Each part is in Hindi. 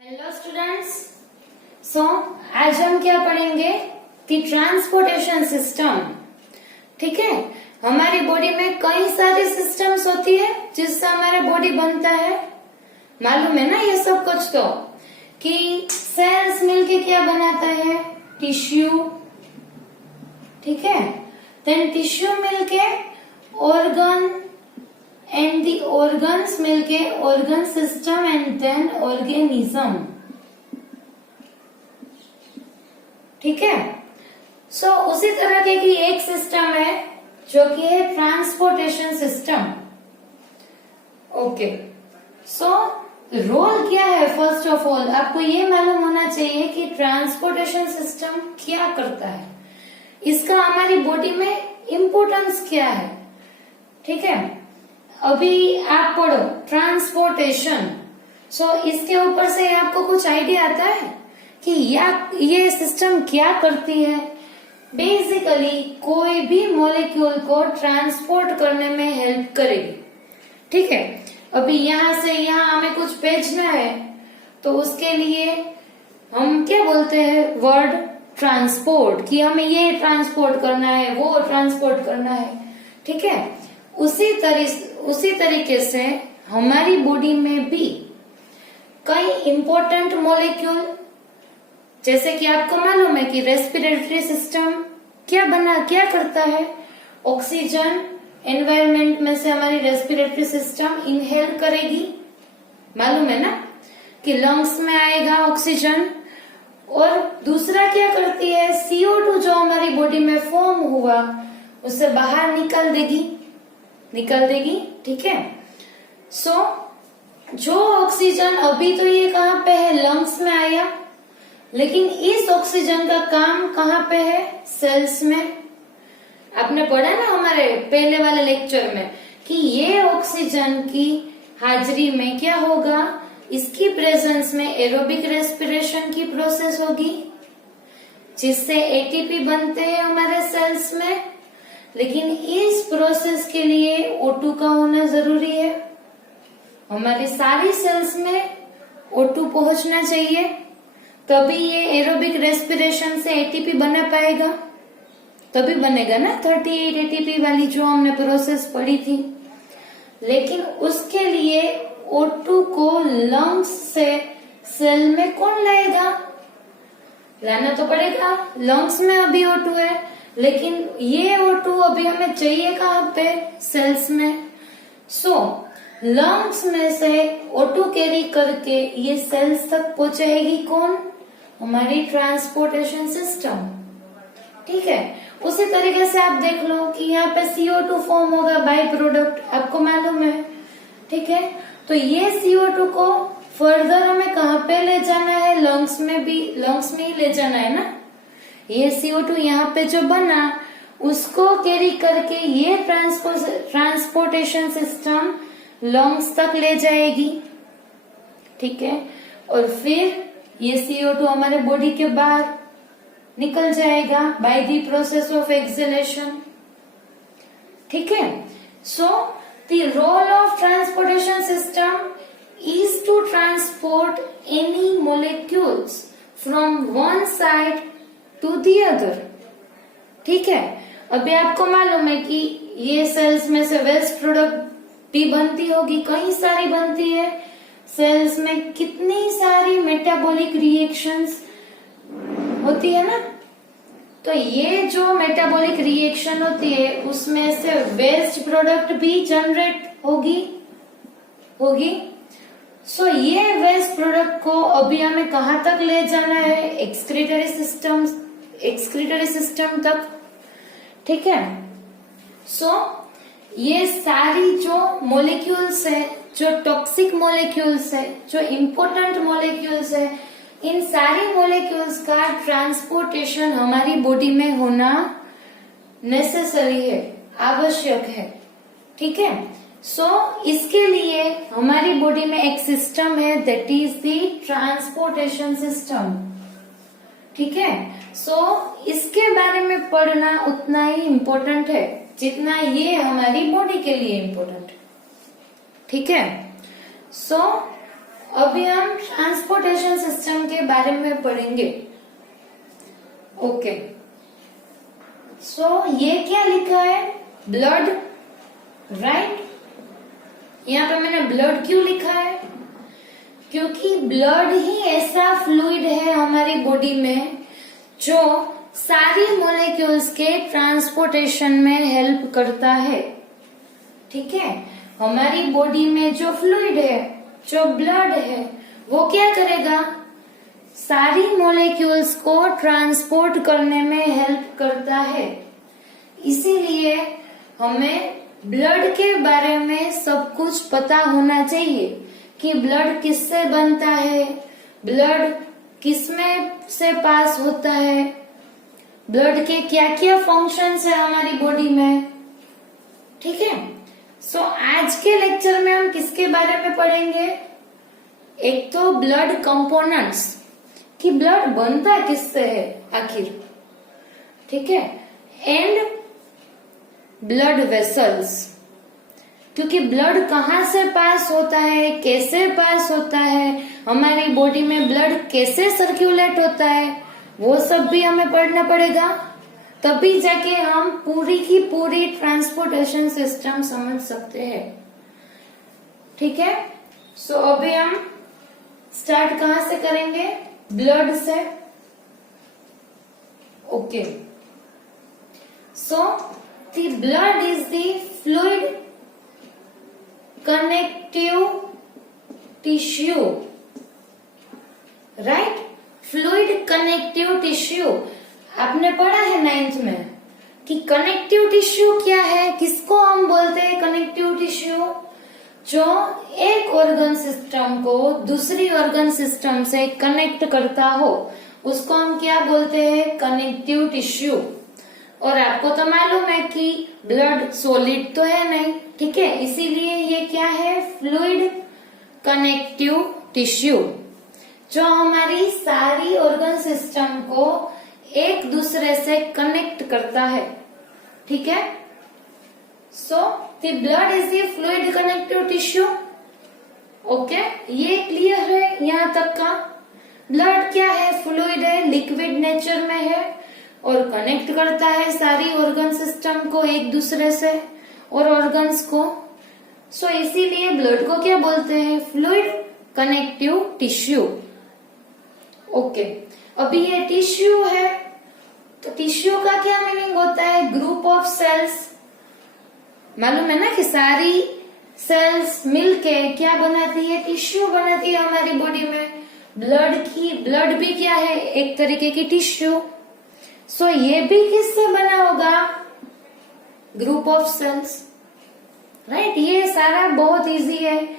Hello students. आज हम क्या पढ़ेंगे कि ट्रांसपोर्टेशन सिस्टम। ठीक है, हमारी बॉडी में कई सारी सिस्टम्स होती है जिससे हमारा बॉडी बनता है। मालूम है ना ये सब कुछ तो, कि सेल्स मिलके क्या बनाता है, टिश्यू। ठीक है, देन टिश्यू मिलके ऑर्गन and the organs मिलके organ system and then organism। ठीक है, उसी तरह के की एक सिस्टम है जो कि है ट्रांसपोर्टेशन सिस्टम। ओके, रोल क्या है? फर्स्ट ऑफ ऑल आपको ये मालूम होना चाहिए कि ट्रांसपोर्टेशन सिस्टम क्या करता है, इसका हमारी बॉडी में इम्पोर्टेंस क्या है। ठीक है, अभी आप पढ़ो ट्रांसपोर्टेशन, इसके ऊपर से आपको कुछ आइडिया आता है कि ये सिस्टम क्या करती है। बेसिकली कोई भी मॉलिक्यूल को ट्रांसपोर्ट करने में हेल्प करेगी। ठीक है, अभी यहाँ से यहाँ हमें कुछ भेजना है तो उसके लिए हम क्या बोलते हैं, वर्ड ट्रांसपोर्ट, कि हमें ये ट्रांसपोर्ट करना है, वो ट्रांसपोर्ट करना है। ठीक है, उसी तरीके से हमारी बॉडी में भी कई इंपॉर्टेंट मॉलिक्यूल, जैसे कि आपको मालूम है कि रेस्पिरेटरी सिस्टम क्या करता है, ऑक्सीजन एनवायरनमेंट में से हमारी रेस्पिरेटरी सिस्टम इनहेल करेगी। मालूम है ना कि लंग्स में आएगा ऑक्सीजन, और दूसरा क्या करती है, CO2 जो हमारी बॉडी में फॉर्म हुआ उसे बाहर निकाल देगी। ठीक है, जो ऑक्सीजन अभी तो ये कहाँ पे है, लंग्स में आया, लेकिन इस ऑक्सीजन का काम कहाँ पे है, सेल्स में। आपने पढ़ा ना हमारे पहले वाले लेक्चर में कि ये ऑक्सीजन की हाजिरी में क्या होगा, इसकी प्रेजेंस में एरोबिक रेस्पिरेशन की प्रोसेस होगी, जिससे एटीपी बनते हैं हमारे सेल्स में। लेकिन इस प्रोसेस के लिए O2 का होना जरूरी है। हमारी सारी सेल्स में O2 पहुंचना चाहिए, तभी ये एरोबिक रेस्पिरेशन से एटीपी बना पाएगा, तभी बनेगा ना 38 एटीपी वाली जो हमने प्रोसेस पढ़ी थी। लेकिन उसके लिए O2 को लंग्स से सेल में कौन लाएगा, लाना तो पड़ेगा। लंग्स में अभी O2 है, लेकिन ये O2 अभी हमें चाहिए कहाँ पे, सेल्स में। लंग्स में से O2 कैरी करके ये सेल्स तक पहुंचाएगी कौन, हमारी ट्रांसपोर्टेशन सिस्टम। ठीक है, उसी तरीके से आप देख लो कि यहाँ पे CO2 फॉर्म होगा बाय प्रोडक्ट, आपको मालूम है। ठीक है, तो ये CO2 को फर्दर हमें कहाँ पे ले जाना है, लंग्स में ही ले जाना है ना। ये CO2 यहाँ पे जो बना उसको कैरी करके ये ट्रांसपोर्टेशन सिस्टम लंग्स तक ले जाएगी। ठीक है, और फिर ये CO2 हमारे बॉडी के बाहर निकल जाएगा by the process of exhalation. ठीक है, the role of transportation system is to transport any molecules from one side to the other. ठीक है, अभी आपको मालूम है कि ये सेल्स में से वेस्ट प्रोडक्ट भी बनती होगी, कई सारी बनती है। सेल्स में कितनी सारी मेटाबॉलिक रिएक्शंस होती है ना, तो ये जो मेटाबॉलिक रिएक्शन होती है उसमें से वेस्ट प्रोडक्ट भी जनरेट होगी। ये वेस्ट प्रोडक्ट को अभी हमें कहाँ तक ले जाना है, एक्सक्रीटरी सिस्टम तक। ठीक है, ये सारी जो मॉलिक्यूल्स है, जो टॉक्सिक मॉलिक्यूल्स है, जो इम्पोर्टेंट मॉलिक्यूल्स है, इन सारी मॉलिक्यूल्स का ट्रांसपोर्टेशन हमारी बॉडी में होना नेसेसरी है, आवश्यक है। ठीक है, इसके लिए हमारी बॉडी में एक सिस्टम है, that is the transportation system. ठीक है, इसके बारे में पढ़ना उतना ही इम्पोर्टेंट है जितना ये हमारी बॉडी के लिए इम्पोर्टेंट है। ठीक है, अभी हम ट्रांसपोर्टेशन सिस्टम के बारे में पढ़ेंगे। ओके, सो ये क्या लिखा है? Blood, right? यहाँ पे मैंने ब्लड क्यों लिखा है? क्योंकि ब्लड ही ऐसा फ्लूइड है हमारी बॉडी में जो सारी मॉलिक्यूल्स के ट्रांसपोर्टेशन में हेल्प करता है। ठीक है, हमारी बॉडी में जो फ्लूइड है, जो ब्लड है, वो क्या करेगा? सारी मॉलिक्यूल्स को ट्रांसपोर्ट करने में हेल्प करता है। इसीलिए हमें ब्लड के बारे में सब कुछ पता होना चाहिए कि ब्लड किससे बनता है, ब्लड किसमें से पास होता है, ब्लड के क्या क्या फंक्शंस है हमारी बॉडी में। ठीक है, सो आज के लेक्चर में हम किसके बारे में पढ़ेंगे? एक तो ब्लड कंपोनेंट्स, कि ब्लड बनता किससे है आखिर। ठीक है, एंड ब्लड वेसल्स, क्योंकि ब्लड कहाँ से पास होता है, कैसे पास होता है, हमारी बॉडी में ब्लड कैसे सर्कुलेट होता है, वो सब भी हमें पढ़ना पड़ेगा। तभी जाके हम पूरी की पूरी ट्रांसपोर्टेशन सिस्टम समझ सकते हैं। ठीक है, सो अभी हम स्टार्ट कहाँ से करेंगे? ब्लड से। Okay, so the blood is the fluid connective tissue, right? Fluid connective tissue आपने पढ़ा है 9th में कि कनेक्टिव टिश्यू क्या है, किसको हम बोलते हैं कनेक्टिव टिश्यू? जो एक ऑर्गन सिस्टम को दूसरी ऑर्गन सिस्टम से कनेक्ट करता हो, उसको हम क्या बोलते हैं? Connective tissue. और आपको तो मालूम है कि ब्लड सॉलिड तो है नहीं, ठीक है, इसीलिए ये क्या है? फ्लूइड कनेक्टिव टिश्यू, जो हमारी सारी ऑर्गन सिस्टम को एक दूसरे से कनेक्ट करता है। ठीक है, so the blood is the fluid connective tissue. Okay, ये क्लियर है यहाँ तक का? ब्लड क्या है? फ्लूइड है, लिक्विड नेचर में है और कनेक्ट करता है सारी ऑर्गन सिस्टम को एक दूसरे से और ऑर्गन्स को। सो इसीलिए ब्लड को क्या बोलते हैं? Fluid connective tissue. ओके, अभी ये टिश्यू है, तो टिश्यू का क्या मीनिंग होता है? Group of cells. मालूम है ना कि सारी सेल्स मिलके क्या बनाती है? टिश्यू बनाती है हमारी बॉडी में। ब्लड भी क्या है? एक तरीके की टिश्यू। सो ये भी किससे बना होगा? Group of cells, right? ये सारा बहुत इजी है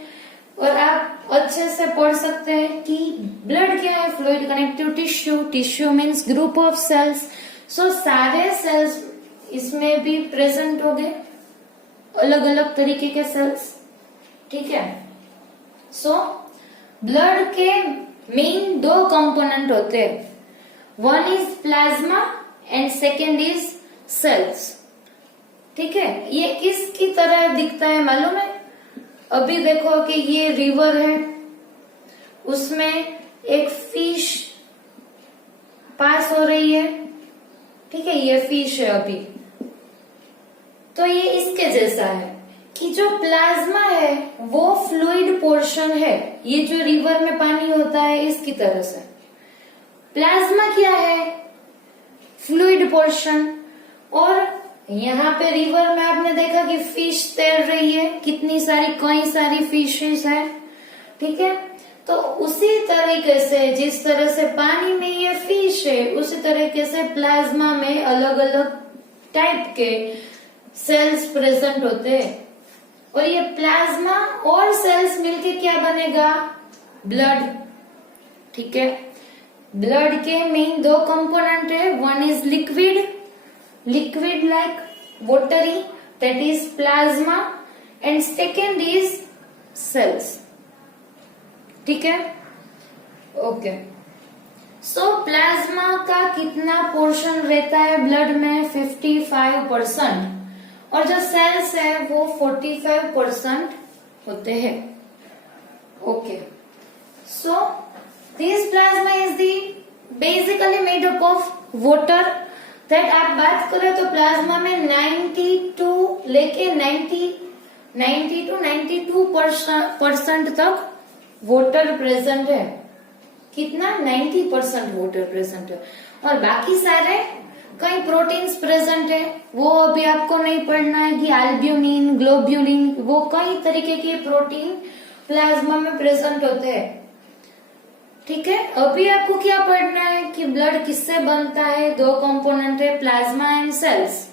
और आप अच्छे से पढ़ सकते हैं कि ब्लड क्या है? Fluid connective tissue, tissue means group of cells. So सारे सेल्स इसमें भी प्रेजेंट हो गए, अलग अलग तरीके के सेल्स। ठीक है, सो ब्लड के मेन 2 कंपोनेंट होते हैं, one is plasma and second is cells. ठीक है, ये किसकी तरह दिखता है मालूम है? अभी देखो कि ये रिवर है, उसमें एक फिश पास हो रही है। ठीक है, ये फिश है अभी, तो ये इसके जैसा है कि जो प्लाज्मा है वो फ्लूइड पोर्शन है, ये जो रिवर में पानी होता है इसकी तरह से। प्लाज्मा क्या है? Fluid portion. और यहाँ पे रिवर में आपने देखा कि फिश तैर रही है, कितनी सारी, कई सारी फिशेस है। ठीक है, तो उसी तरीके से जिस तरह से पानी में ये फिश है, उसी तरीके से प्लाज्मा में अलग अलग टाइप के सेल्स प्रेजेंट होते हैं। और ये प्लाज्मा और सेल्स मिलके क्या बनेगा? ब्लड। ठीक है, ब्लड के मेन 2 कंपोनेंट है, one is liquid like watery, that is plasma, and second is cells. ठीक है, ओके। सो प्लाज्मा का कितना पोर्शन रहता है ब्लड में? 55%, और जो सेल्स है वो 45% होते हैं। Okay, So this plasma is the basically made up of water. that आप बात करें तो प्लाज्मा में 92 लेके 90 to 92% तक वाटर प्रेजेंट है। कितना? 90% वाटर प्रेजेंट है। और बाकी सारे कई प्रोटीन्स प्रेजेंट है, वो अभी आपको नहीं पढ़ना है कि एल्ब्यूमिन, ग्लोब्यूलिन, वो कई तरीके के प्रोटीन प्लाज्मा में प्रेजेंट होते हैं। ठीक है, अभी आपको क्या पढ़ना है कि ब्लड किससे बनता है। दो कंपोनेंट है, प्लाज्मा एंड सेल्स।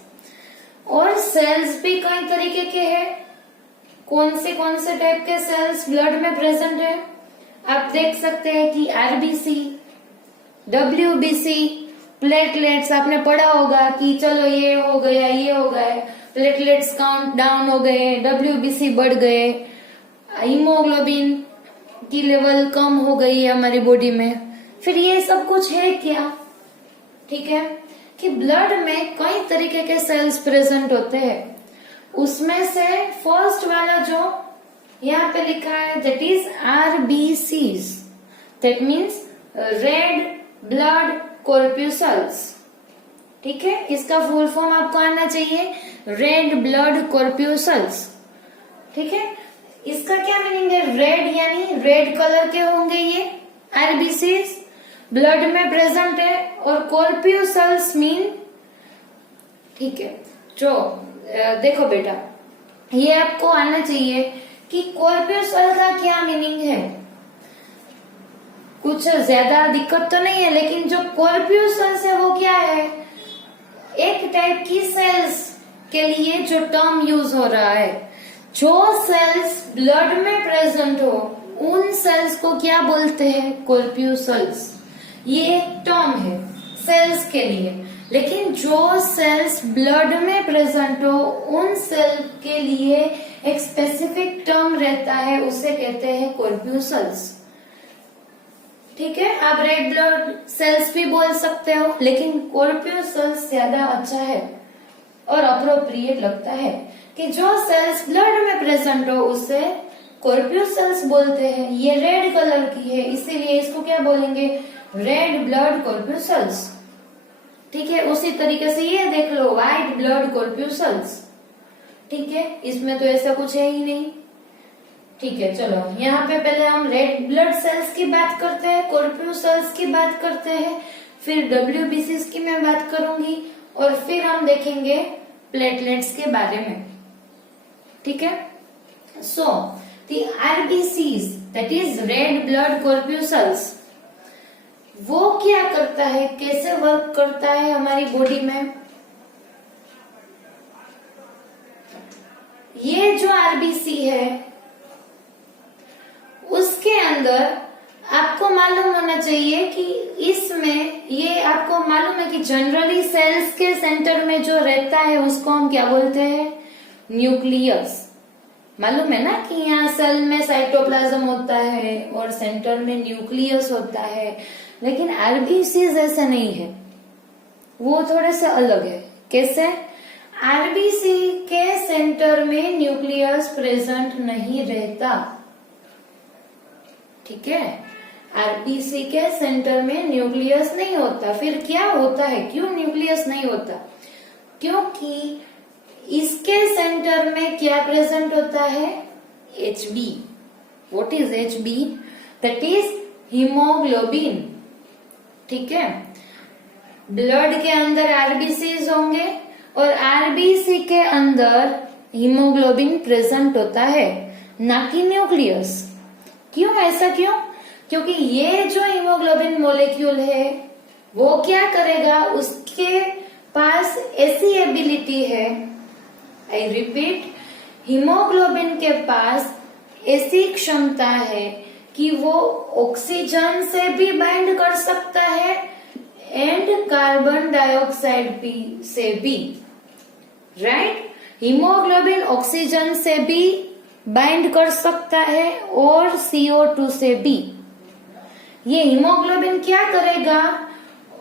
और सेल्स भी कई तरीके के हैं। कौन से टाइप के सेल्स ब्लड में प्रेजेंट है आप देख सकते हैं कि आरबीसी, डब्ल्यूबीसी, प्लेटलेट्स। आपने पढ़ा होगा कि चलो ये हो गया, प्लेटलेट्स काउंट डाउन हो गए, डब्ल्यूबीसी बढ़ गए, हीमोग्लोबिन की लेवल कम हो गई है हमारी बॉडी में। फिर ये सब कुछ है क्या? ठीक है, कि ब्लड में कई तरीके के सेल्स प्रेजेंट होते हैं। उसमें से फर्स्ट वाला जो यहाँ पे लिखा है that is RBCs, that means red blood corpuscles. ठीक है, इसका फुल फॉर्म आपको आना चाहिए, रेड ब्लड कॉर्प्यूसल्स। ठीक है, इसका क्या मीनिंग है? रेड यानी रेड कलर के होंगे ये आरबीसीज, ब्लड में प्रेजेंट है। और कॉर्प्यूसल्स मीन, ठीक है, जो देखो बेटा, ये आपको आना चाहिए कि कॉर्प्यूसल का क्या मीनिंग है। कुछ ज्यादा दिक्कत तो नहीं है, लेकिन जो कॉर्प्यूसल्स है वो क्या है? एक टाइप की सेल्स के लिए जो टर्म यूज हो रहा है। जो सेल्स ब्लड में प्रेजेंट हो उन सेल्स को क्या बोलते हैं? कॉर्प्यूसल्स। ये एक टर्म है सेल्स के लिए। लेकिन जो सेल्स ब्लड में प्रेजेंट हो उन सेल के लिए एक स्पेसिफिक टर्म रहता है, उसे कहते हैं कॉर्प्यूसल्स। ठीक है, आप रेड ब्लड सेल्स भी बोल सकते हो, लेकिन कॉर्प्यूसल्स ज्यादा अच्छा है और अप्रोप्रिएट लगता है कि जो सेल्स ब्लड में प्रेजेंट हो उसे कॉर्प्यूसल्स बोलते हैं। ये रेड कलर की है, इसीलिए इसको क्या बोलेंगे? Red blood corpuscles. ठीक है, उसी तरीके से ये देख लो, व्हाइट ब्लड कॉर्प्यूसल्स। ठीक है, इसमें तो ऐसा कुछ है ही नहीं। ठीक है, चलो यहाँ पे पहले हम रेड ब्लड सेल्स की बात करते हैं, कॉर्प्यूसल्स की बात करते हैं, फिर डब्ल्यूबीसीज की मैं बात करूंगी, और फिर हम देखेंगे प्लेटलेट्स के बारे में। ठीक है, so the RBCs that is red blood corpuscles, वो क्या करता है, कैसे वर्क करता है हमारी बॉडी में? ये जो आरबीसी है उसके अंदर आपको मालूम होना चाहिए कि इसमें, ये आपको मालूम है कि जनरली सेल्स के सेंटर में जो रहता है उसको हम क्या बोलते हैं? न्यूक्लियस। मालूम है ना कि यहाँ सेल में साइटोप्लाज्म होता है और सेंटर में न्यूक्लियस होता है। लेकिन आरबीसीज ऐसा नहीं है, वो थोड़े से अलग है। कैसे? आरबीसी के सेंटर में न्यूक्लियस प्रेजेंट नहीं रहता। ठीक है, आरबीसी के सेंटर में न्यूक्लियस नहीं होता। फिर क्या होता है? क्यों न्यूक्लियस नहीं होता? क्योंकि इसके सेंटर में क्या प्रेजेंट होता है? HB. What is HB? That is haemoglobin. ठीक है, ब्लड के अंदर आरबीसीज होंगे और आरबीसी के अंदर हीमोग्लोबिन प्रेजेंट होता है, ना कि न्यूक्लियस। क्यों? ऐसा क्यों? क्योंकि ये जो हीमोग्लोबिन मॉलिक्यूल है वो क्या करेगा, उसके पास ऐसी एबिलिटी है, आई रिपीट, हीमोग्लोबिन के पास ऐसी क्षमता है कि वो ऑक्सीजन से भी बाइंड कर सकता है एंड कार्बन डाइऑक्साइड से भी। राइट, हीमोग्लोबिन ऑक्सीजन से भी बाइंड कर सकता है और CO2 से भी। ये हीमोग्लोबिन क्या करेगा?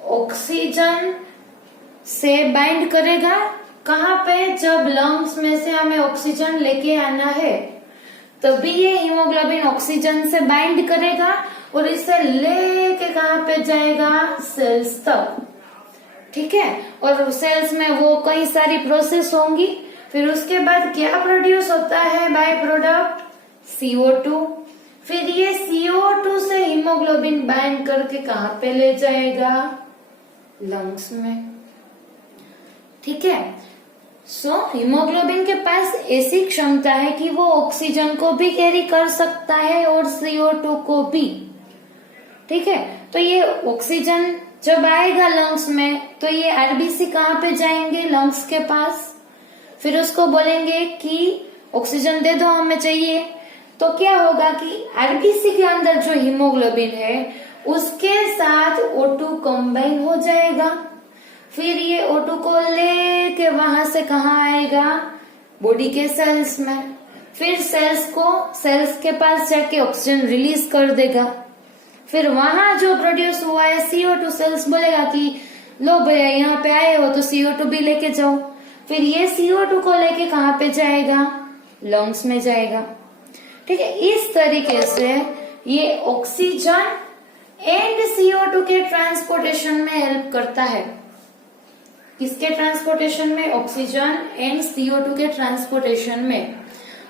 ऑक्सीजन से बाइंड करेगा। कहाँ पे? जब लंग्स में से हमें ऑक्सीजन लेके आना है तभी ये हीमोग्लोबिन ऑक्सीजन से बाइंड करेगा और इसे लेके कहाँ पे जाएगा, सेल्स तक। ठीक है, और सेल्स में वो कई सारी प्रोसेस होंगी। फिर उसके बाद क्या प्रोड्यूस होता है, बाय प्रोडक्ट CO2। फिर ये CO2 से हीमोग्लोबिन बाइंड करके कहाँ पे ले जाएगा, लंग्स में। ठीक है, सो हीमोग्लोबिन के पास ऐसी क्षमता है कि वो ऑक्सीजन को भी कैरी कर सकता है और CO2 को भी। ठीक है, तो ये ऑक्सीजन जब आएगा लंग्स में तो ये आरबीसी कहाँ पे जाएंगे, लंग्स के पास। फिर उसको बोलेंगे कि ऑक्सीजन दे दो, हमें चाहिए। तो क्या होगा कि आरबीसी के अंदर जो हीमोग्लोबिन है उसके साथ O2 कंबाइन हो जाएगा। फिर ये O2 को लेके वहां से कहाँ आएगा, बॉडी के सेल्स में। फिर सेल्स के पास जाके ऑक्सीजन रिलीज कर देगा। फिर वहां जो प्रोड्यूस हुआ है CO2, सेल्स बोलेगा कि लो भैया यहाँ पे आए हो तो CO2 भी लेके जाओ। फिर ये CO2 को लेके कहाँ पे जाएगा, लंग्स में जाएगा। ठीक है, इस तरीके से ये ऑक्सीजन एंड CO2 के ट्रांसपोर्टेशन में हेल्प करता है। किसके ट्रांसपोर्टेशन में, ऑक्सीजन एंड CO2 के ट्रांसपोर्टेशन में।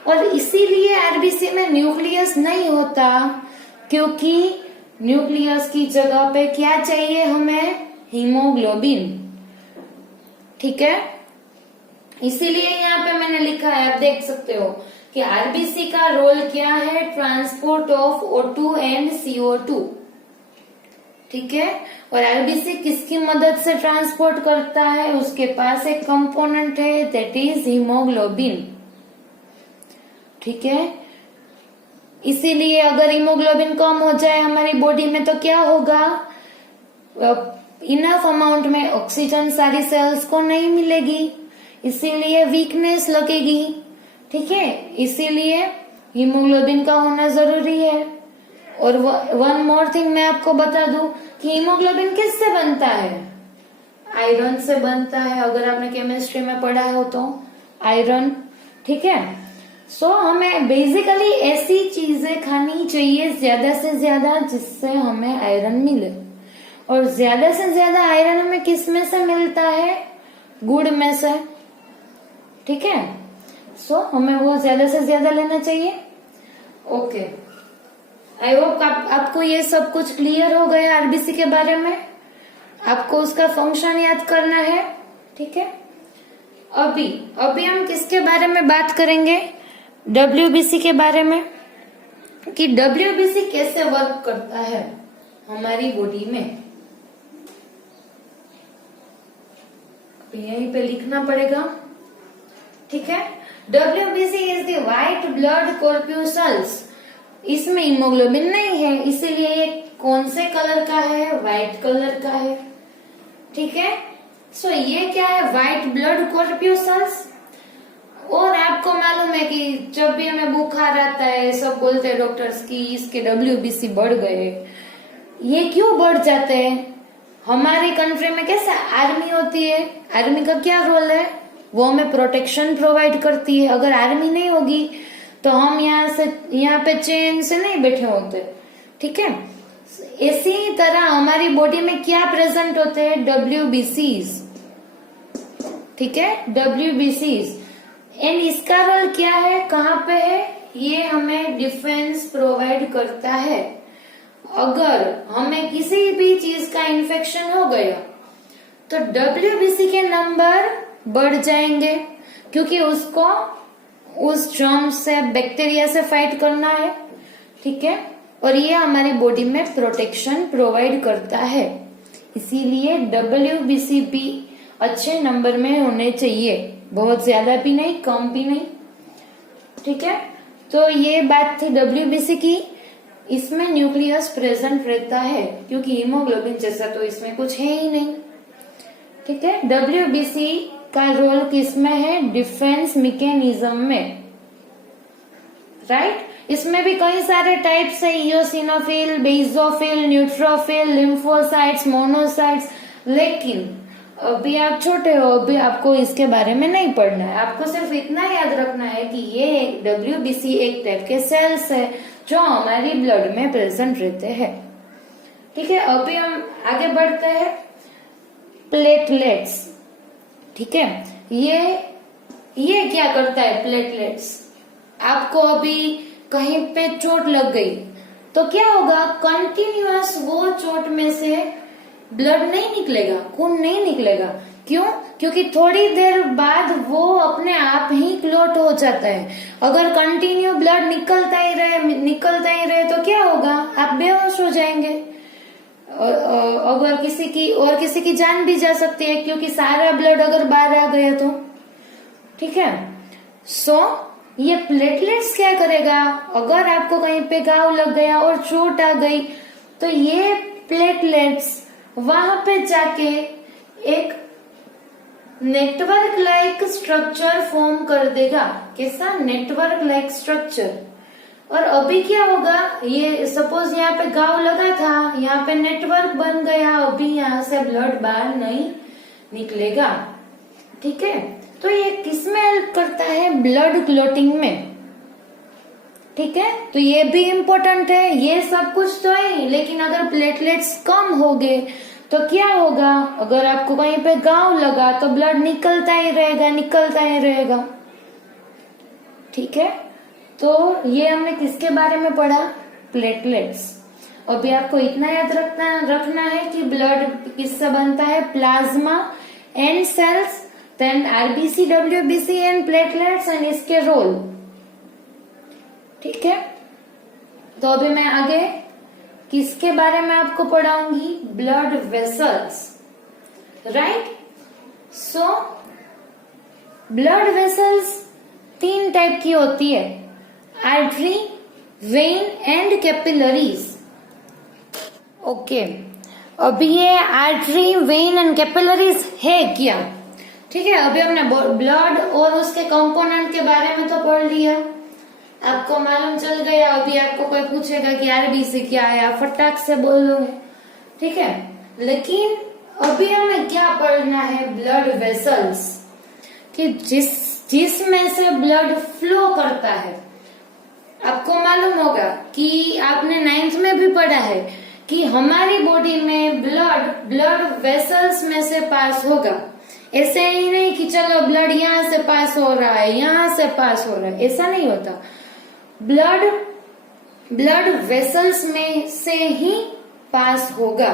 और इसीलिए आरबीसी में न्यूक्लियस नहीं होता, क्योंकि न्यूक्लियस की जगह पे क्या चाहिए हमें, हीमोग्लोबिन। ठीक है, इसीलिए यहाँ पे मैंने लिखा है, आप देख सकते हो कि आरबीसी का रोल क्या है, transport of O2 and CO2। ठीक है, और आरबीसी किसकी मदद से ट्रांसपोर्ट करता है, उसके पास एक कंपोनेंट है, दैट इज हीमोग्लोबिन। ठीक है, इसीलिए अगर हीमोग्लोबिन कम हो जाए हमारी बॉडी में तो क्या होगा, इनफ अमाउंट में ऑक्सीजन सारी सेल्स को नहीं मिलेगी, इसीलिए वीकनेस लगेगी। ठीक है, इसीलिए हीमोग्लोबिन का होना जरूरी है। और वन मोर थिंग मैं आपको बता दूं कि हीमोग्लोबिन किससे बनता है, आयरन से बनता है। अगर आपने केमिस्ट्री में पढ़ा हो तो आयरन। ठीक है, सो हमें बेसिकली ऐसी चीजें खानी चाहिए ज्यादा से ज्यादा जिससे हमें आयरन मिले। और ज्यादा से ज्यादा आयरन हमें किस में से मिलता है, गुड़ में से। ठीक है, सो हमें वो ज्यादा से ज्यादा लेना चाहिए। ओके, आई होप आपको ये सब कुछ क्लियर हो गया आरबीसी के बारे में। आपको उसका फंक्शन याद करना है। ठीक है, अभी हम किसके बारे में बात करेंगे, WBC के बारे में, कि WBC कैसे वर्क करता है हमारी बॉडी में। यहीं पे लिखना पड़ेगा। ठीक है, WBC is the white blood corpuscles. इसमें हीमोग्लोबिन नहीं है, इसीलिए ये कौन से कलर का है, व्हाइट कलर का है। ठीक है, सो ये क्या है, व्हाइट ब्लड कॉर्प्यूसल्स। और आपको मालूम है कि जब भी हमें बुखार आता है सब बोलते हैं डॉक्टर्स की इसके WBC बढ़ गए। ये क्यों बढ़ जाते हैं, हमारी कंट्री में कैसे आर्मी होती है, आर्मी का क्या रोल है, वो हमें प्रोटेक्शन प्रोवाइड करती है। अगर आर्मी नहीं होगी तो हम यहाँ पे चैन से नहीं बैठे होते। ठीक है, इसी तरह हमारी बॉडी में क्या प्रेजेंट होते हैं, WBCs। ठीक है, WBCs एंड इसका रोल क्या है, कहाँ पे है, ये हमें डिफेंस प्रोवाइड करता है। अगर हमें किसी भी चीज का इन्फेक्शन हो गया तो WBC के नंबर बढ़ जाएंगे, क्योंकि उसको उस जर्म से, बैक्टीरिया से फाइट करना है। ठीक है, और ये हमारी बॉडी में प्रोटेक्शन प्रोवाइड करता है। इसीलिए WBC भी अच्छे नंबर में होने चाहिए, बहुत ज्यादा भी नहीं, कम भी नहीं। ठीक है, तो ये बात थी WBC की। इसमें न्यूक्लियस प्रेजेंट रहता है, क्योंकि हीमोग्लोबिन जैसा तो इसमें कुछ है ही नहीं। ठीक है, WBC का रोल किसमें है, डिफेंस मैकेनिज्म में। राइट, इसमें भी कई सारे टाइप्स है, eosinophil, basophil, neutrophil, lymphocytes, monocytes. लेकिन अभी आप छोटे हो, अभी आपको इसके बारे में नहीं पढ़ना है। आपको सिर्फ इतना याद रखना है कि ये WBC एक टाइप के सेल्स है, जो हमारी ब्लड में प्रेजेंट रहते हैं। ठीक है, अभी हम आगे बढ़ते हैं। प्लेटलेट्स, ठीक है, ये क्या करता है प्लेटलेट्स? आपको अभी कहीं पे चोट लग गई तो क्या होगा, कंटिन्यूअस वो चोट में से ब्लड नहीं निकलेगा, खून नहीं निकलेगा। क्यों? क्योंकि थोड़ी देर बाद वो अपने आप ही क्लॉट हो जाता है। अगर कंटिन्यू ब्लड निकलता ही रहे तो क्या होगा, आप बेहोश हो जाएंगे। अगर किसी की जान भी जा सकती है, क्योंकि सारा ब्लड अगर बाहर आ गया तो। ठीक है, ये प्लेटलेट्स क्या करेगा, अगर आपको कहीं पे घाव लग गया और चोट आ गई तो ये प्लेटलेट्स वहां पे जाके एक नेटवर्क लाइक स्ट्रक्चर फॉर्म कर देगा। कैसा? Network like structure. और अभी क्या होगा, ये सपोज यहाँ पे घाव लगा था, यहाँ पे नेटवर्क बन गया, अभी यहाँ से ब्लड बाहर नहीं निकलेगा। ठीक है, तो ये किस में हेल्प करता है? ब्लड क्लॉटिंग में। ठीक है, तो ये भी इम्पोर्टेंट है। ये सब कुछ तो है, लेकिन अगर प्लेटलेट्स कम हो गए तो क्या होगा, अगर आपको कहीं पे घाव लगा तो ब्लड निकलता ही रहेगा। ठीक है, तो ये हमने किसके बारे में पढ़ा? प्लेटलेट्स। अभी आपको इतना याद रखना है कि ब्लड किससे बनता है? Plasma and cells, then RBC, WBC and platelets and इसके रोल। ठीक है, तो अभी मैं आगे किसके बारे में आपको पढ़ाऊंगी? Blood vessels, right. So blood vessels 3 type की होती है, artery, vein and capillaries. Okay, अभी ये आर्टरी, वेन एंड कैपिलरीज है क्या? ठीक है, अभी हमने ब्लड और उसके कंपोनेंट के बारे में तो पढ़ लिया, आपको मालूम चल गया। अभी आपको कोई पूछेगा कि आरबीसी क्या है, आप फटाक से बोल दोगे। ठीक है, लेकिन अभी हमें क्या पढ़ना है? ब्लड वेसल्स, कि जिसमें से ब्लड फ्लो करता है। आपको मालूम होगा कि आपने 9th में भी पढ़ा है कि हमारी बॉडी में ब्लड वेसल्स में से पास होगा। ऐसे ही नहीं कि चलो ब्लड यहाँ से पास हो रहा है, यहाँ से पास हो रहा है, ऐसा नहीं होता। ब्लड वेसल्स में से ही पास होगा।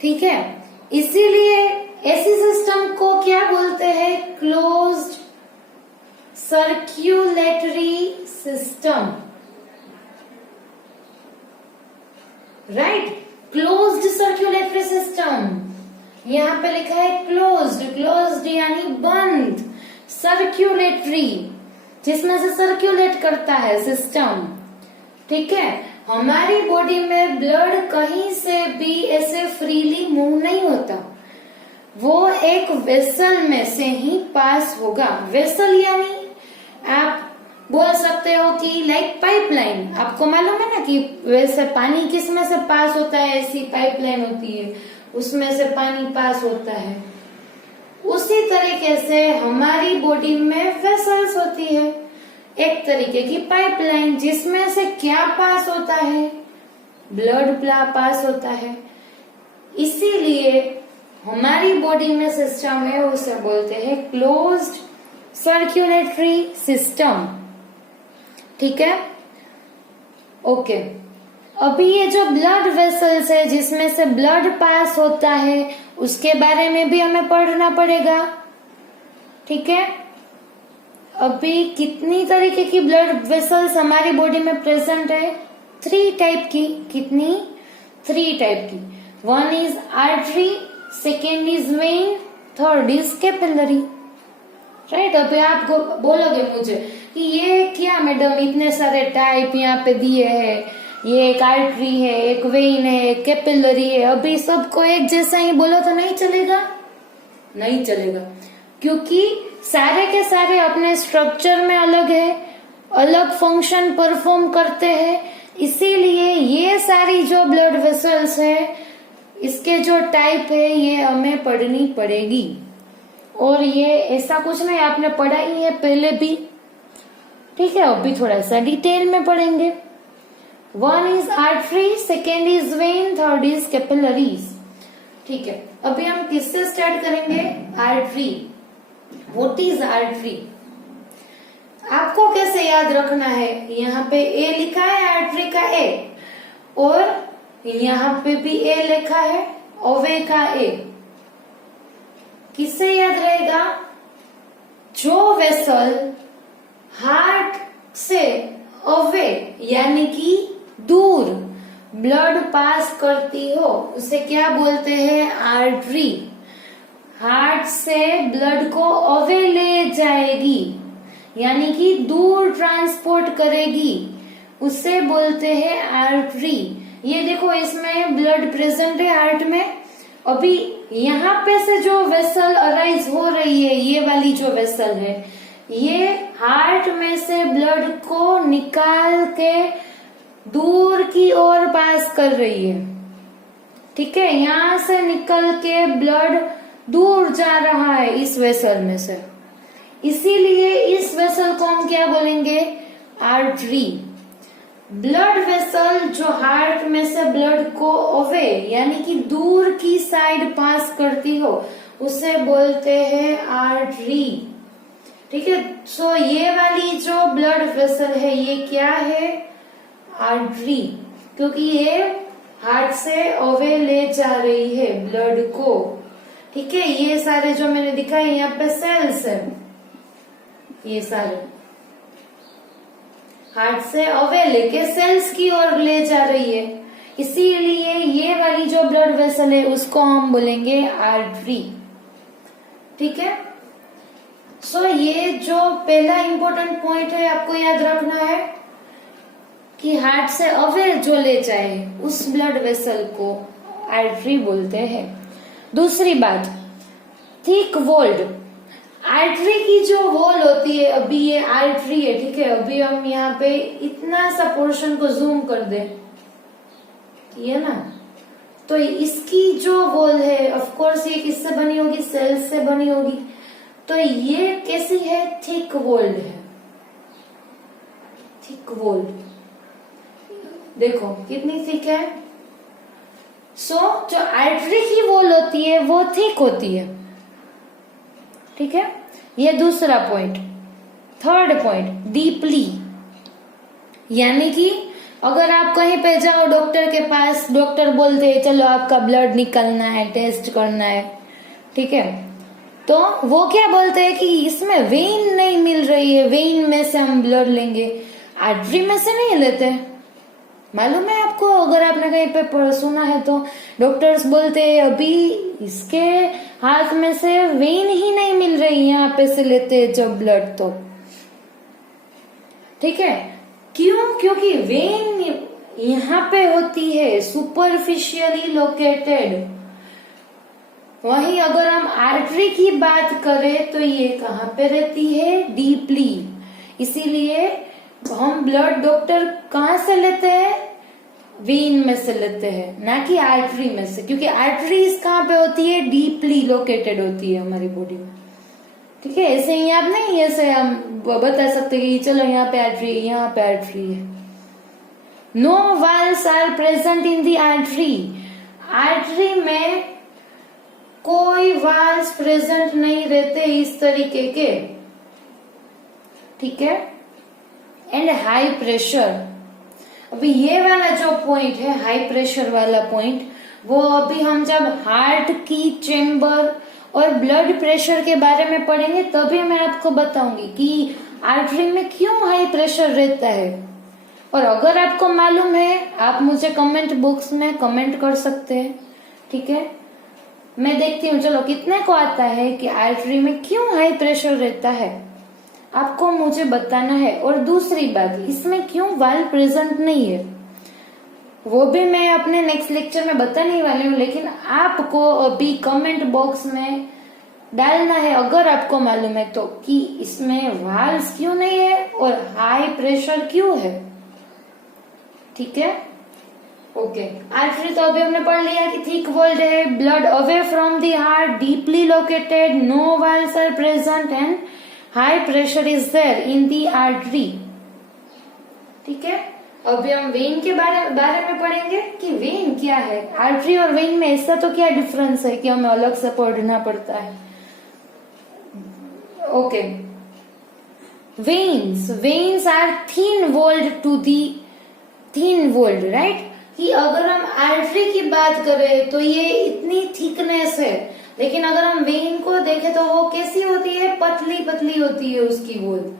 ठीक है, इसीलिए ऐसी सिस्टम को क्या बोलते हैं? Closed circulatory system, right. Closed circulatory system, यहाँ पे लिखा है क्लोज्ड यानी बंद, सर्क्यूलेटरी जिसमें से सर्क्यूलेट करता है सिस्टम। ठीक है, हमारी बॉडी में ब्लड कहीं से भी ऐसे फ्रीली मूव नहीं होता, वो एक वेसल में से ही पास होगा। वेसल यानी आप बोल सकते हो कि लाइक पाइपलाइन। आपको मालूम है ना कि वैसे पानी किस में से पास होता है, ऐसी पाइपलाइन होती है, उसमें से पानी पास होता है। उसी तरीके से हमारी बॉडी में वेसल्स होती है, एक तरीके की पाइपलाइन, जिसमें से क्या पास होता है? ब्लड पास होता है। इसीलिए हमारी बॉडी में सिस्टम है, उसे बोलते हैं क्लोज्ड सर्क्यूलेटरी सिस्टम। ठीक है, ओके। अभी ये जो ब्लड वेसल्स है जिसमें से ब्लड पास होता है, उसके बारे में भी हमें पढ़ना पड़ेगा। ठीक है, अभी कितनी तरीके की ब्लड वेसल्स हमारी बॉडी में प्रेजेंट है? 3 टाइप की। कितनी? 3 टाइप की। 1 is artery, 2nd is when, 3rd is capillary, right. अभी आप बोलोगे मुझे कि ये क्या मैडम, इतने सारे टाइप यहाँ पे दिए हैं, ये एक आर्टरी है, एक वेन है, एक कैपिलरी है, अभी सबको एक जैसा ही बोलो तो नहीं चलेगा? नहीं चलेगा, क्योंकि सारे के सारे अपने स्ट्रक्चर में अलग है, अलग फंक्शन परफॉर्म करते हैं। इसीलिए ये सारी जो ब्लड वेसल्स है, इसके जो टाइप है, ये हमें पढ़नी पड़ेगी। और ये ऐसा कुछ नहीं, आपने पढ़ा ही है पहले भी। ठीक है, अभी थोड़ा सा डिटेल में पढ़ेंगे। One is artery, second is when, third is capillaries. ठीक है, अभी हम किससे स्टार्ट करेंगे? आर्टरी। What is artery? आपको कैसे याद रखना है? यहाँ पे ए लिखा है आर्टरी का ए, और यहाँ पे भी ए लिखा है, ओवे का ए। किससे याद रहेगा? जो वेसल हार्ट से अवे यानी कि दूर ब्लड पास करती हो उसे क्या बोलते हैं? आर्टरी। हार्ट से ब्लड को अवे ले जाएगी यानी कि दूर ट्रांसपोर्ट करेगी, उसे बोलते हैं आर्टरी। ये देखो, इसमें ब्लड प्रेजेंट है हार्ट में। अभी यहाँ पे से जो वेसल अराइज हो रही है, ये वाली जो वेसल है, ये हार्ट में से ब्लड को निकाल के दूर की ओर पास कर रही है। ठीक है, यहाँ से निकल के ब्लड दूर जा रहा है इस वेसल में से, इसीलिए इस वेसल को हम क्या बोलेंगे? आर्टरी। ब्लड वेसल जो हार्ट में से ब्लड को अवे यानी कि दूर की साइड पास करती हो उसे बोलते हैं आर्टरी। ठीक है, सो ये वाली जो ब्लड वेसल है ये क्या है? आर्टरी, क्योंकि ये हार्ट से अवे ले जा रही है ब्लड को। ठीक है, ये सारे जो मैंने दिखाए यहाँ पे सेल्स है, ये सारे हार्ट से अवे लेके सेल्स की ओर ले जा रही है, इसीलिए ये वाली जो ब्लड वेसल है उसको हम बोलेंगे आर्टरी। ठीक है, सो ये जो पहला इंपॉर्टेंट पॉइंट है आपको याद रखना है कि हार्ट से अवे जो ले जाए उस ब्लड वेसल को आर्टरी बोलते हैं। दूसरी बात, थिक वॉल्ड। आर्टरी की जो वॉल होती है, अभी ये आर्टरी है, ठीक है, अभी हम यहाँ पे इतना सा पोर्शन को जूम कर दे, ये ना, तो इसकी जो वॉल है ऑफ कोर्स ये किससे बनी होगी? सेल्स से बनी होगी। तो ये कैसी है? थिक वॉल्ड है। थिक वॉल्ड देखो कितनी थिक है। सो जो आर्टरी की वॉल होती है वो थिक होती है। ठीक है, ये दूसरा पॉइंट। थर्ड पॉइंट, डीपली, यानी कि अगर आप कहीं पे जाओ डॉक्टर के पास, डॉक्टर बोलते हैं चलो आपका ब्लड निकलना है, टेस्ट करना है, ठीक है, तो वो क्या बोलते हैं कि इसमें वेन नहीं मिल रही है, वेन में से हम ब्लड लेंगे, आर्टरी में से नहीं लेते। मालूम है आपको? अगर आपने कहीं पे सुना है तो डॉक्टर्स बोलते हैं अभी इसके हाथ में से वेन ही नहीं मिल रही, यहाँ पे से लेते हैं जब ब्लड। तो ठीक है, क्यों? क्योंकि वेन यहाँ पे होती है सुपरफिशियली लोकेटेड, वहीं अगर हम आर्टरी की बात करें तो ये कहाँ पे रहती है? डीपली। इसीलिए हम ब्लड डॉक्टर कहाँ से लेते हैं? वेन में से लेते हैं, ना कि आर्टरी में से, क्योंकि आर्टरीज कहाँ पे होती है? डीपली लोकेटेड होती है हमारी बॉडी में। ठीक है, ऐसे ही आप नहीं ऐसे हम बता सकते कि चलो यहाँ पे आर्टरी है, यहाँ पे आर्टरी है। No valves are present in the artery. Artery में कोई वाल्व्स प्रेजेंट नहीं रहते इस तरीके के। ठीक है, एंड हाई प्रेशर। अभी ये वाला जो पॉइंट है, हाई प्रेशर वाला पॉइंट, वो अभी हम जब हार्ट की चेम्बर और ब्लड प्रेशर के बारे में पढ़ेंगे तभी मैं आपको बताऊंगी कि आर्टरी में क्यों हाई प्रेशर रहता है। और अगर आपको मालूम है आप मुझे कमेंट बॉक्स में कमेंट कर सकते हैं। ठीक है, मैं देखती हूँ चलो कितने को आता है कि आर्टरी में क्यों हाई प्रेशर रहता है, आपको मुझे बताना है। और दूसरी बात, इसमें क्यों वाल्व प्रेजेंट नहीं है वो भी मैं अपने नेक्स्ट लेक्चर में बताने वाली हूँ, लेकिन आपको अभी कमेंट बॉक्स में डालना है अगर आपको मालूम है तो, कि इसमें वाल्व्स क्यों नहीं है और हाई प्रेशर क्यों है। ठीक है, ओके। आर्टरी तो अभी हमने पढ़ लिया कि थिक वॉल्ड है, blood away from the heart, deeply located, no valves are present and high pressure is there in the artery. ठीक है, अभी हम वेन के बारे में पढ़ेंगे कि वेन क्या है। आर्टरी और वेन में ऐसा तो क्या डिफरेंस है कि हमें अलग से पढ़ना पड़ता है। Okay, veins are thin walled to the thin walled, right. कि अगर हम आर्टरी की बात करें तो ये इतनी थिकनेस है, लेकिन अगर हम वेन को देखें तो वो कैसी होती है, पतली पतली होती है उसकी वॉल।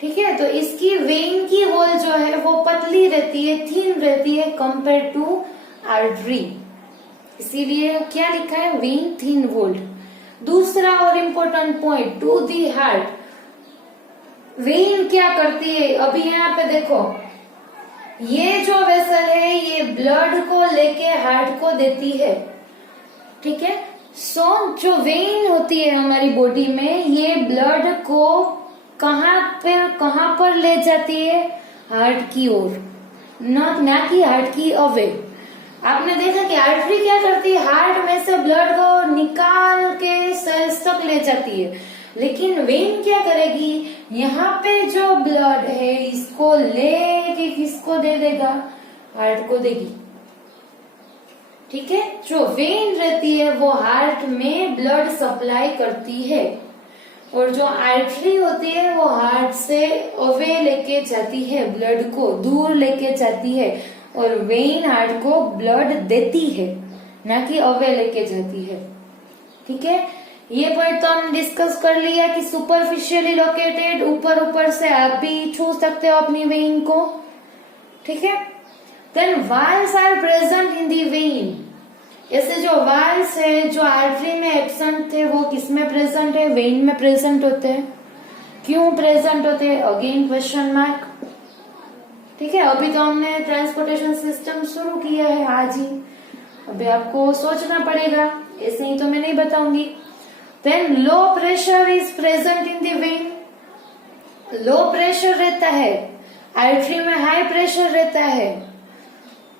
ठीक है, तो इसकी वेन की वॉल जो है वो पतली रहती है, थिन रहती है कंपेयर टू आर्टरी। इसीलिए क्या लिखा है, वेन थिन वॉल्ड। दूसरा और important point, to the heart. Vein क्या करती है, अभी यहाँ पे देखो, ये जो वेसल है ये ब्लड को लेके हार्ट को देती है। ठीक है, सो जो वेन होती है हमारी बॉडी में, ये ब्लड को कहाँ पर ले जाती है, हार्ट की ओर, ना कि हार्ट की अवे। आपने देखा कि आर्टरी क्या करती है, हार्ट में से ब्लड को निकाल के सेल्स तक ले जाती है, लेकिन वेन क्या करेगी, यहाँ पे जो ब्लड है इसको लेके किसको दे देगा, हार्ट को देगी। ठीक है, जो वेन रहती है वो हार्ट में ब्लड सप्लाई करती है, और जो आर्टरी होती है वो हार्ट से अवे लेके जाती है, ब्लड को दूर लेके जाती है, और वेन हार्ट को ब्लड देती है, ना कि अवे लेके जाती है। ठीक है, ये पॉइंट तो हम डिस्कस कर लिया कि सुपरफिशियली लोकेटेड, ऊपर ऊपर से आप भी छू सकते हो अपनी वेन को। ठीक है, then valves are present in the vein. ऐसे जो वाल्स है जो आर्टरी में एब्सेंट थे वो किस में प्रेजेंट है, वेन में प्रेजेंट होते हैं। क्यों प्रेजेंट होते हैं, अगेन क्वेश्चन मार्क। ठीक है, अभी तो हमने ट्रांसपोर्टेशन सिस्टम शुरू किया है आज ही, अभी आपको सोचना पड़ेगा, ऐसे ही तो मैं नहीं बताऊंगी। Then low pressure is present in the vein. Low pressure रहता है, आर्टरी में हाई प्रेशर रहता है।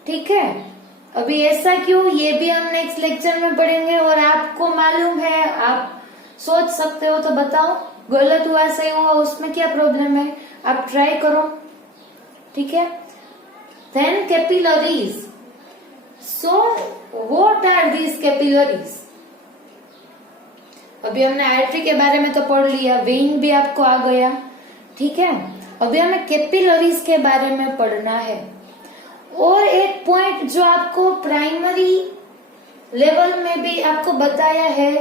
ठीक है, अभी ऐसा क्यों, ये भी हम नेक्स्ट लेक्चर में पढ़ेंगे, और आपको मालूम है, आप सोच सकते हो तो बताओ, गलत हुआ सही हुआ उसमें क्या प्रॉब्लम है, आप ट्राई करो। ठीक है, then capillaries. So what are these capillaries. अभी हमने आर्टरी के बारे में तो पढ़ लिया, वेन भी आपको आ गया। ठीक है, अभी हमें कैपिलरीज के बारे में पढ़ना है। और एक पॉइंट जो आपको प्राइमरी लेवल में भी आपको बताया है,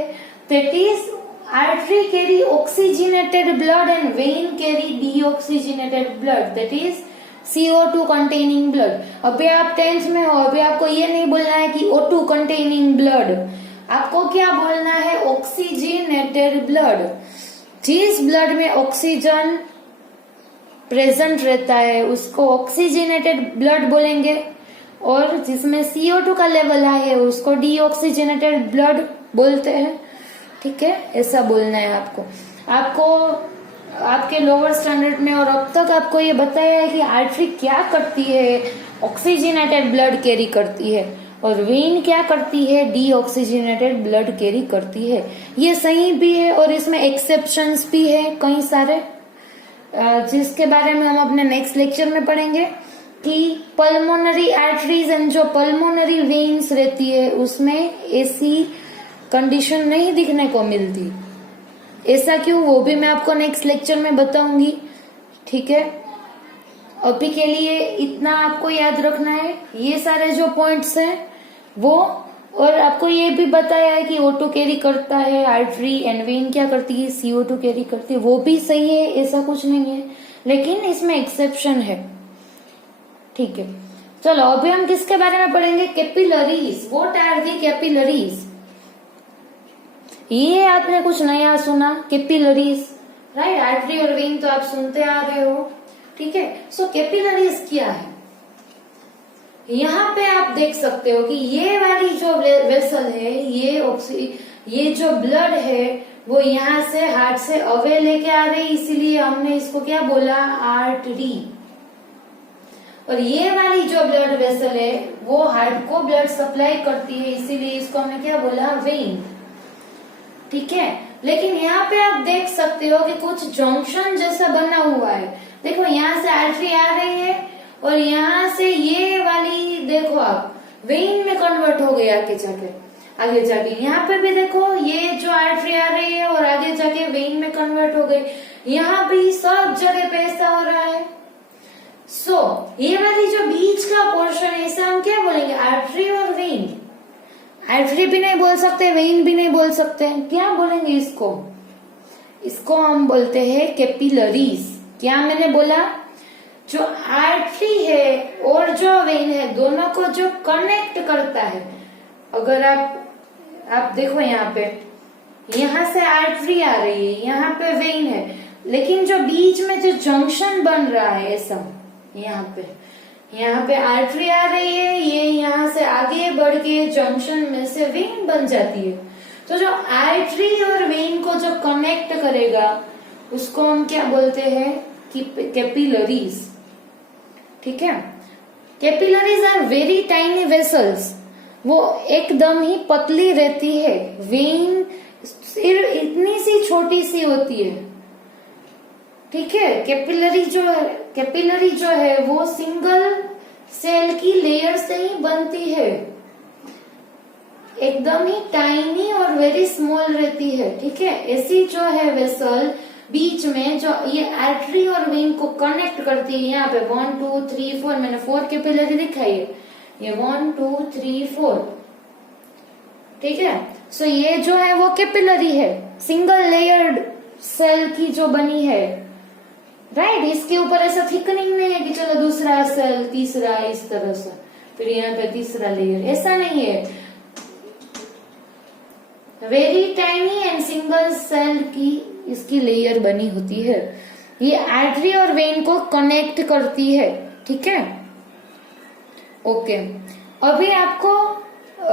that is artery carry oxygenated blood and when carry deoxygenated blood, that is CO2 containing blood. अभी आप 10th में हो, अभी आपको ये नहीं बोलना है कि O2 कंटेनिंग ब्लड, आपको क्या बोलना है, ऑक्सीजनेटेड ब्लड। जिस ब्लड में ऑक्सीजन प्रेजेंट रहता है उसको ऑक्सीजनेटेड ब्लड बोलेंगे, और जिसमें CO2 का लेवल है उसको डीऑक्सीजनेटेड ब्लड बोलते हैं। ठीक है, ऐसा बोलना है आपको आपके लोअर स्टैंडर्ड में, और अब तक आपको ये बताया है कि आर्टरी क्या करती है, ऑक्सीजनेटेड ब्लड कैरी करती है, और वेन क्या करती है, डीऑक्सीजनेटेड ब्लड कैरी करती है। ये सही भी है और इसमें एक्सेप्शंस भी है कई सारे, जिसके बारे में हम अपने नेक्स्ट लेक्चर में पढ़ेंगे कि पल्मोनरी आर्टरीज एंड जो पल्मोनरी वेन्स रहती है उसमें ऐसी कंडीशन नहीं दिखने को मिलती। ऐसा क्यों, वो भी मैं आपको नेक्स्ट लेक्चर में बताऊंगी। ठीक है, अभी के लिए इतना आपको याद रखना है, ये सारे जो पॉइंट्स हैं वो, और आपको ये भी बताया है कि O2 कैरी करता है आर्टरी, एंड वेन क्या करती है, CO2 कैरी करती है, वो भी सही है, ऐसा कुछ नहीं है, लेकिन इसमें एक्सेप्शन है। ठीक है, चलो अभी हम किसके बारे में पढ़ेंगे, capillaries. What are the capillaries. ये आपने कुछ नया सुना, कैपिलरीज, राइट। आर्टरी और वेन तो आप सुनते आ रहे हो। ठीक है, सो कैपिलरीज क्या है, यहाँ पे आप देख सकते हो कि ये वाली जो वेसल है, ये जो ब्लड है वो यहाँ से हार्ट से अवे लेके आ रही, इसीलिए हमने इसको क्या बोला, आर्टरी। और ये वाली जो ब्लड वेसल है वो हार्ट को ब्लड सप्लाई करती है, इसीलिए इसको हमने क्या बोला, वेन। ठीक है, लेकिन यहाँ पे आप देख सकते हो कि कुछ जंक्शन जैसा बना हुआ है। देखो यहाँ से आर्टरी आ रही है और यहाँ से ये वाली देखो आप वेन में कन्वर्ट हो गई आगे जाके यहाँ पे भी देखो ये जो आर्टरी आ रही है और आगे जाके वेन में कन्वर्ट हो गई। यहाँ भी सब जगह पे ऐसा हो रहा है। ये वाली जो बीच का पोर्शन है इसे हम क्या बोलेंगे, आर्टरी और वेन। आर्टरी भी नहीं बोल सकते, वेन भी नहीं बोल सकते, क्या बोलेंगे इसको हम बोलते हैं कैपिलरीज। क्या मैंने बोला, जो आर्टरी है और जो वेन है दोनों को जो कनेक्ट करता है। अगर आप देखो यहाँ से आर्टरी आ रही है, यहाँ पे वेन है, लेकिन जो बीच में जो जंक्शन बन रहा है ऐसा, यहाँ पे आर्टरी आ रही है, ये यहाँ से आगे बढ़ के जंक्शन में से वेन बन जाती है। तो जो आर्टरी और वेन को जो कनेक्ट करेगा उसको हम क्या बोलते हैं, कैपिलरीज। ठीक है, capillaries are very tiny vessels, वो एकदम ही पतली रहती है। वेन सिर्फ इतनी सी छोटी सी होती है। ठीक है, कैपिलरी जो है वो सिंगल सेल की लेयर से ही बनती है, एकदम ही टाइनी और वेरी स्मॉल रहती है। ठीक है, ऐसी जो है वेसल बीच में जो ये आर्टरी और वेन को कनेक्ट करती है, यहाँ पे 1 2 3 4 मैंने 4 कैपिलरी दिखाई है, ये 1 2 3 4। ठीक है, ये जो है वो कैपिलरी है, सिंगल लेयर्ड सेल की जो बनी है। राइट, इसके ऊपर ऐसा थिकनिंग नहीं है कि चलो दूसरा सेल, तीसरा, इस तरह से, फिर यहाँ पे तीसरा लेयर, ऐसा नहीं है। Very tiny and single cell की इसकी लेयर बनी होती है। ये आर्टरी और वेन को कनेक्ट करती है। ठीक है, ओके। अभी आपको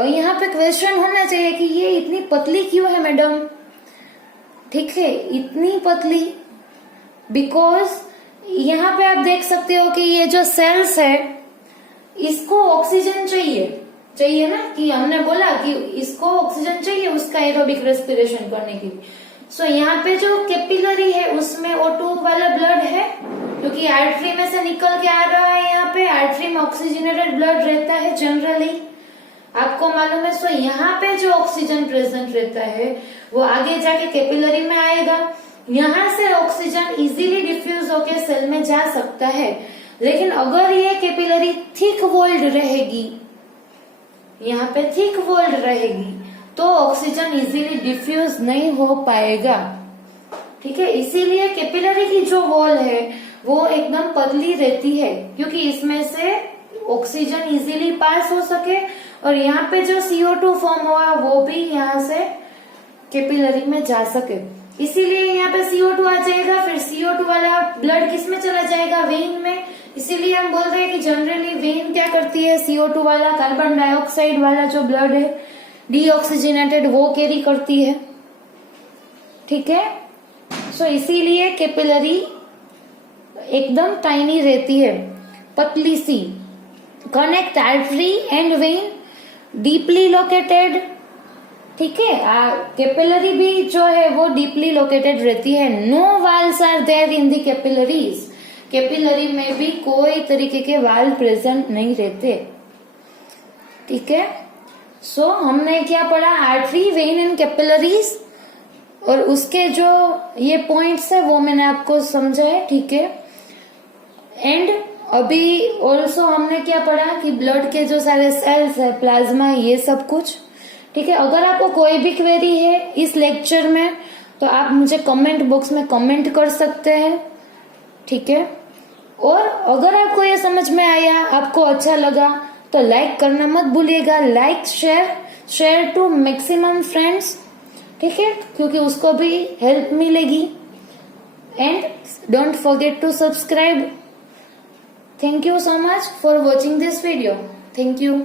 यहाँ पे क्वेश्चन होना चाहिए कि ये इतनी पतली क्यों है मैडम। ठीक है, इतनी पतली बिकॉज यहाँ पे आप देख सकते हो कि ये जो सेल्स है इसको ऑक्सीजन चाहिए ना, कि हमने बोला कि इसको ऑक्सीजन चाहिए उसका एरोबिक रेस्पिरेशन करने के लिए। यहाँ पे जो कैपिलरी है उसमें O2 वाला ब्लड है, क्योंकि आर्टरी में से निकल के आ रहा है। यहाँ पे आर्टरी में ऑक्सीजनेटेड ब्लड रहता है जनरली, आपको मालूम है। यहाँ पे जो ऑक्सीजन प्रेजेंट रहता है वो आगे जाके कैपिलरी में आएगा। यहाँ से ऑक्सीजन इजीली डिफ्यूज होके सेल में जा सकता है, लेकिन अगर ये कैपिलरी थिक वॉल्ड रहेगी, यहाँ पे थिक वॉल्ड रहेगी, तो ऑक्सीजन इजीली डिफ्यूज नहीं हो पाएगा। ठीक है, इसीलिए कैपिलरी की जो वॉल है वो एकदम पतली रहती है, क्योंकि इसमें से ऑक्सीजन इजीली पास हो सके और यहाँ पे जो CO2 फॉर्म हुआ वो भी यहाँ से कैपिलरी में जा सके। इसीलिए यहाँ पे CO2 आ जाएगा, फिर CO2 वाला ब्लड किस में चला जाएगा, वेन में। इसीलिए हम बोल रहे हैं कि जनरली वेन क्या करती है, CO2 वाला, कार्बन डाइऑक्साइड वाला जो ब्लड है डीऑक्सीजनेटेड, वो कैरी करती है। ठीक है, इसीलिए कैपिलरी एकदम टाइनी रहती है, पतली सी। Connect artery and vein, deeply located. ठीक है, कैपिलरी भी जो है वो डीपली लोकेटेड रहती है। No valves are there in the capillaries, capillary में भी कोई तरीके के वाल प्रेजेंट नहीं रहते। ठीक है, हमने क्या पढ़ा, आर्टरी, वेन एंड कैपिलरीज, और उसके जो ये पॉइंट्स है वो मैंने आपको समझाया। ठीक है, एंड अभी ऑल्सो हमने क्या पढ़ा कि ब्लड के जो सारे सेल्स है, प्लाज्मा, ये सब कुछ। ठीक है, अगर आपको कोई भी क्वेरी है इस लेक्चर में तो आप मुझे कमेंट बॉक्स में कमेंट कर सकते हैं। ठीक है, और अगर आपको ये समझ में आया, आपको अच्छा लगा, तो लाइक करना मत भूलिएगा। Like, share to maximum friends. ठीक है, क्योंकि उसको भी हेल्प मिलेगी। And don't forget to subscribe. Thank you so much for watching this video. Thank you.